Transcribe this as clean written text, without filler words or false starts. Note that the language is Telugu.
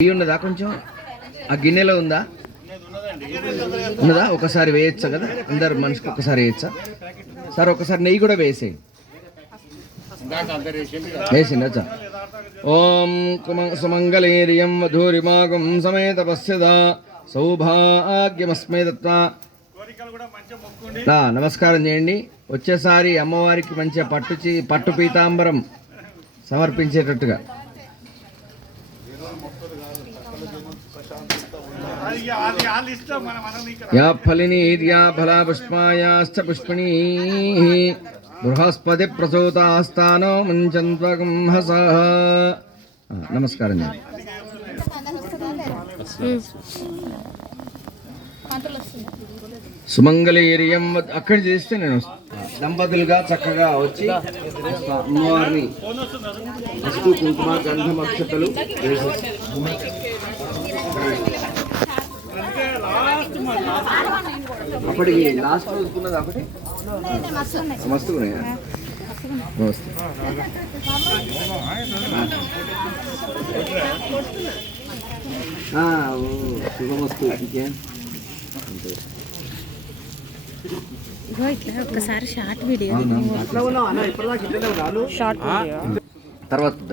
నెయ్యి ఉన్నదా కొంచెం ఆ గిన్నెలో ఉందా? ఉన్నదా? ఒకసారి వేయచ్చా కదా, అందరు మనిషికి ఒకసారి వేయచ్చా? సార్ ఒకసారి నెయ్యి కూడా వేసేయండి. వేసిండచ్చా? ఓం సుమంగళీర్యం వధూరిమాగం సమేత పశ్యద సౌభాగ్యమస్మే దత్త. నమస్కారం చేయండి. వచ్చేసారి అమ్మవారికి మంచిగా పట్టు పీతాంబరం సమర్పించేటట్టుగా. యా ఫలినీర్యా ఫలా పుష్పాయాశ్చ పుష్పిణీ బృహస్పతి ప్రసూతాస్తానో ముంచంత్వకం హసః. నమస్కారం చేయండి. సుమంగళీర్యం అక్కడి చేస్తే నేను దంపతులుగా చక్కగా వచ్చి అమ్మవారిని పసుపు కుంకుమ గంధం అక్షతలు అప్పటికి లాస్ట్ రోజుకున్నది ఒకటి మస్తు ఉన్నాయా? నమస్తే. శుభమస్తు. ఇంకేం ఒకసారి షార్ట్ వీడియో తర్వాత